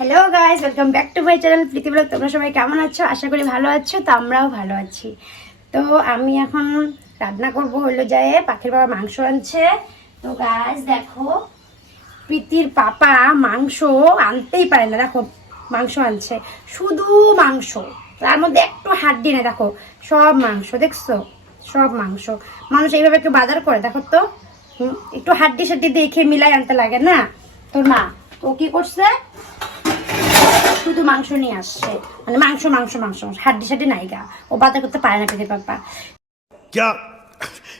Hello guys welcome back to my channel Preeti blog তোমরা সবাই কেমন আছো? আশা করি ভালো আছো, তো আমরাও ভালো আছি। তো আমি এখন রান্না করব হলো যায় পাখির বাবা মাংস আনছে। তো গাইস দেখো, প্রীতির পাপা মাংস আনতেই পারে না। দেখো, মাংস আনছে। শুধু মাংস, তার মধ্যে একটু হাড্ডি নেই, দেখো। সব মাংস, দেখছ? সব মাংস। মানুষ এইভাবে একটু বাজার করে, দেখো তো। একটু হাড্ডি সাড্ডি দেখে মিলাই আনতে লাগে না? তো না ও কি করছে? শুধু মাংস নিয়ে আসছে মানে মাংস মাংস মাংস হাড্ডি সাড্ডি নাই গা ও বাজার করতে পারে না পেটের পাপা क्या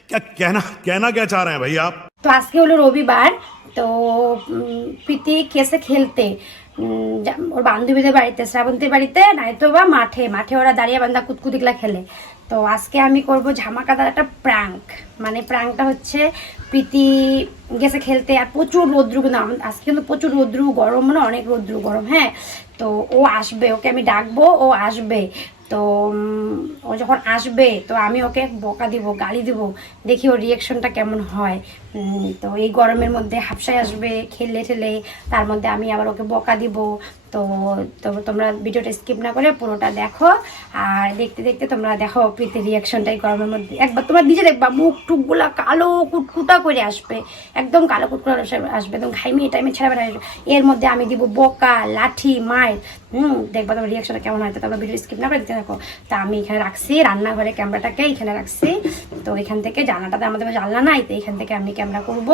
क्या कहना कहना क्या चाह रहे हैं भाई आप তো আজকে হলো রবিবার তো প্রীতি কেসে খেলতে। ওর বান্ধবীদের বাড়িতে, শ্রাবন্তীর বাড়িতে, নয়তো বা মাঠে। মাঠে ওরা দাঁড়িয়ে বান্ধা কুতকুতিগুলা খেলে। তো আজকে আমি করব ঝামাকাদার একটা প্রাঙ্ক। মানে প্রাঙ্কটা হচ্ছে প্রীতি গেছে খেলতে আর প্রচুর রৌদ্রু কিন্তু আজকে কিন্তু প্রচুর রৌদ্রু, গরম মানে অনেক রৌদ্রু, গরম হ্যাঁ? তো ও আসবে, ওকে আমি ডাকবো, ও আসবে। তো ও যখন আসবে, তো আমি ওকে বকা দিব, গালি দিব, দেখি ওর রিয়াকশনটা কেমন হয়। তো এই গরমের মধ্যে হাফসায় আসবে খেলে ঠেলে তার মধ্যে আমি আবার ওকে বকা দিব। তো তো তোমরা ভিডিওটা স্কিপ না করে পুরোটা দেখো। আর দেখতে দেখতে তোমরা দেখো প্রীতির রিয়াকশনটাই গরমের মধ্যে। একবার তোমরা নিজে দেখবা, মুখ টুকগুলা কালো কুটকুটা করে আসবে। একদম কালো কুটকুটা আসবে একদম ঘাইমিয়ে টাইমে ছেড়ে বেড়া আসবে এর মধ্যে আমি দিব বোকা, লাঠি মায়ের হুম, দেখবা তোমার রিয়াকশনটা কেমন হয়। তো তোমরা ভিডিও স্কিপ না করে দেখতে থাকো। তা আমি এখানে রাখছি, রান্নাঘরে ক্যামেরাটাকে এখানে রাখছি। তো এখান থেকে জানলাটাতে আমাদের জানলা নাই, তো এখান থেকে আমি ক্যামেরা করব।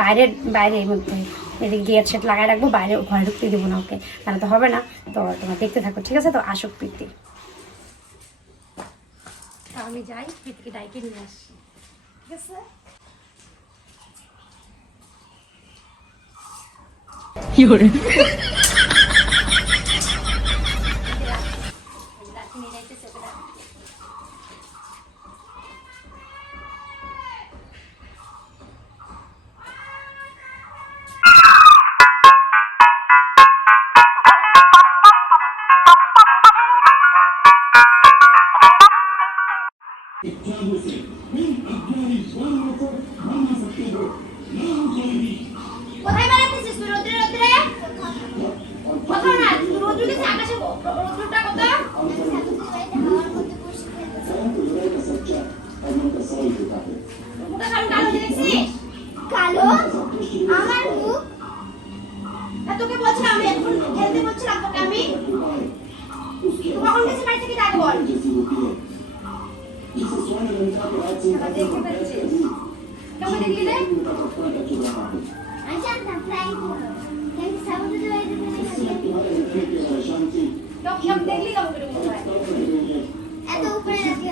বাইরের বাইরের মধ্যে এদিকে গেট সেট লাগাই রাখব, বাইরে ঘরে ঢুকতে দেবো না ওকে, তাহলে তো হবে না। তো তোমরা দেখতে থাকো, ঠিক আছে? তো আসুক প্রীতি। আমি যাই, প্রীতিকে ডাইকে নিয়ে আসি। ঠিক আছে? রাখি কালো? আমার মুখ? তোকে বলছি আমি এখন খেলতে বলছিলাম তোকে আমি? কখন গেছিস বাড়ি থেকে যাব বল? দেখতে পাচ্ছিস কেমন দেখলি রে? আমি জানতাম ফ্রাইং কিন্তু তো সব দেখলি কেমন করে মনে হয় এত উপরে রাখলে দেখা যাবে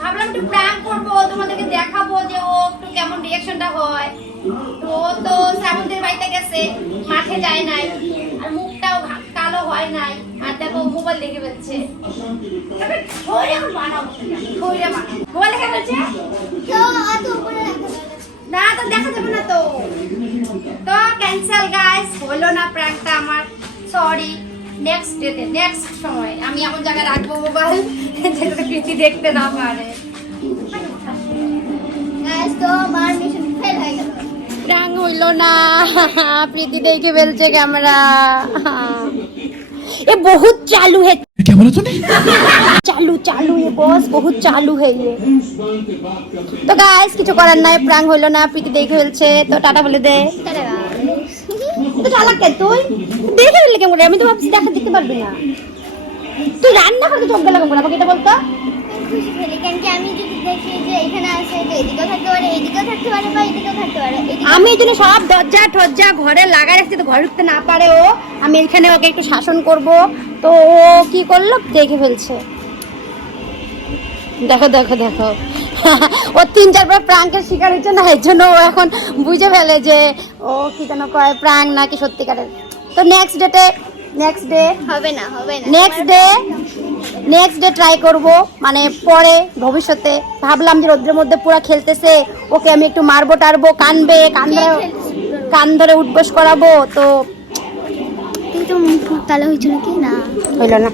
ভাবলাম একটু প্র্যাঙ্ক করব, তোমাদেরকে দেখাবো যে ও একটু কেমন রিয়াকশনটা হয়। তো ও তো শ্রাবন্তীর বাড়িতে গেছে, মাঠে যায় নাই, আর মুখটাও কালো হয় নাই, আর দেখো মোবাইল দেখে ফেলছে। মোবাইল দেখে ফেলছে? না, তো দেখা যাবে না তো। তো ক্যান্সেল গাইস হলো না প্র্যাঙ্কটা আমার। সরি নেক্সট ডেতে নেক্সট সময়। আমি এমন জায়গায় রাখব মোবাইল যেটাতে কৃতি দেখতে না পারে গাইস তো আমার মিশন ফেল হয়ে গেল প্র্যাঙ্ক হইলো না প্রীতি দেখে ফেলছে ক্যামেরা ये बहुत चालू है क्या बोला तूने চালু চালু ये বস বহুত চালু है ये তো গাইস কিছু করার নাই প্র্যাঙ্ক হইলো না প্রীতি দেখে ফেলছে তো টাটা বলে দে তাহলে তো চালাক কে তুই দেখে ফেললি কেমন করে? আমি তো ভাবছি দেখা দেখতে পারবি না তুই রান্না করতে চোখ গেলা কেমন? করে? আমাকে এটা বলতো। খুশি ফেলি কারণ কি আমি যদি দেখি যে এখানে আছে তো এদিকেও থাকতে পারে এদিকেও থাকতে পারে বা এদিকেও থাকতে পারে আমি এই জন্য সব দরজা টরজা ঘরে লাগাই রাখছি তো ঘরে ঢুকতে না পারে ও। আমি এখানে ওকে একটু শাসন করব। তো ও কি করল? দেখে ফেলছে। দেখো দেখো দেখো। ও তিন চারবার প্রাঙ্কের শিকার হচ্ছে না এর জন্য ও এখন বুঝে ফেলে যে ও কি যেন কয় প্রাঙ্ক নাকি সত্যিকারের। তো নেক্সট ডেটে নেক্সট ডে হবে না হবে না। Next day next day try করব। মানে পরে ভবিষ্যতে ভাবলাম যে রোদ্রের মধ্যে পুরো খেলতেছে। ওকে আমি একটু মারবো টারবো কানবে কান ধরে কান ধরে উঠবস করাবো তো কিন্তু তাহলে হয়েছিল কি? না। হইল না।